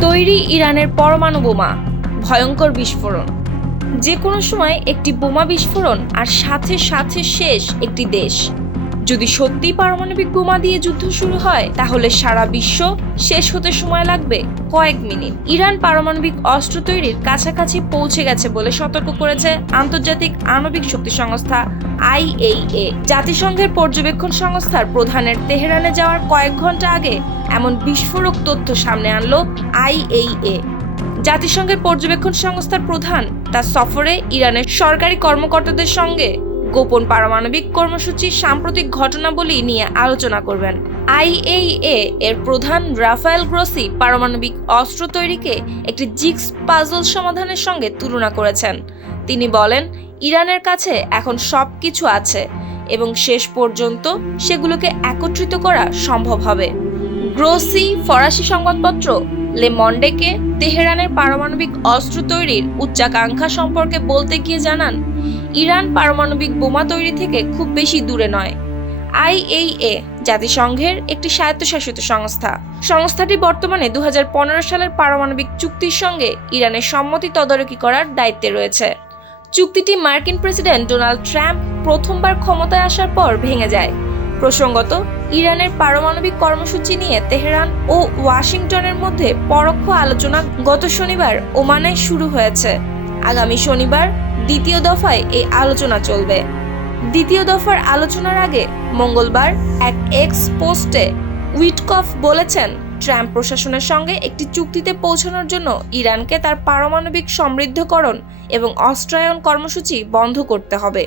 তৈরি ইরানের পরমাণু বোমা। ভয়ঙ্কর বিস্ফোরণ। যে কোনো সময় একটি বোমা বিস্ফোরণ আর সাথে সাথে শেষ একটি দেশ। যদি সত্যি পারমাণবিক বোমা দিয়ে যুদ্ধ শুরু হয়, তাহলে সারা বিশ্ব শেষ হতে সময় লাগবে কয়েক মিনিট। ইরান পারমাণবিক অস্ত্র তৈরির কাছাকাছি পৌঁছে গেছে বলে সতর্ক করেছে আন্তর্জাতিক আণবিক শক্তি সংস্থা আইএইএ জাতিসংঘের পর্যবেক্ষণ সংস্থার প্রধানের তেহরানে যাওয়ার কয়েক ঘণ্টা আগে এমন বিস্ফোরক তথ্য সামনে আনলো আইএইএ জাতিসংঘের পর্যবেক্ষণ সংস্থার প্রধান তার সফরে ইরানের সরকারি কর্মকর্তাদের সঙ্গে গোপন পারমাণবিক কর্মসূচির সাম্প্রতিক ঘটনাবলী নিয়ে আলোচনা করবেন। আইএইএ এর প্রধান রাফায়েল গ্রোসি পারমাণবিক অস্ত্র তৈরিকে একটি জিক্স পাজল সমাধানের সঙ্গে তুলনা করেছেন। তিনি বলেন, ইরানের কাছে এখন সব কিছু আছে এবং শেষ পর্যন্ত সেগুলোকে একত্রিত করা সম্ভব হবে। গ্রোসি ফরাসি সংবাদপত্র লে মন্ডেকে তেহরানের পারমাণবিক অস্ত্র তৈরির উচ্চাকাঙ্ক্ষা সম্পর্কে বলতে গিয়ে জানান, ইরান পারমাণবিক বোমা তৈরি থেকে খুব বেশি দূরে নয়। আইএইএ জাতিসংঘের একটি স্বায়ত্তশাসিত সংস্থা। সংস্থাটি বর্তমানে দু হাজার পনেরো সালের পারমাণবিক চুক্তির সঙ্গে ইরানের সম্মতি তদারকি করার দায়িত্বে রয়েছে। চুক্তিটি মার্কিন প্রেসিডেন্ট ডোনাল্ড ট্রাম্প প্রথমবার ক্ষমতায় আসার পর ভেঙে যায়। প্রসঙ্গত ইরানের পারমাণবিক কর্মসূচি নিয়ে তেহরান ও ওয়াশিংটনের মধ্যে পরোক্ষ আলোচনা গত শনিবার ওমানে শুরু হয়েছে। আগামী শনিবার দ্বিতীয় দফায় এই আলোচনা চলবে। দ্বিতীয় দফার আলোচনার আগে মঙ্গলবার এক এক্স পোস্টে উইটকফ বলেছেন, ট্রাম্প প্রশাসনের সঙ্গে একটি চুক্তিতে পৌঁছানোর জন্য ইরানকে তার পারমাণবিক সমৃদ্ধকরণ এবং অস্ত্রায়ন কর্মসূচি বন্ধ করতে হবে।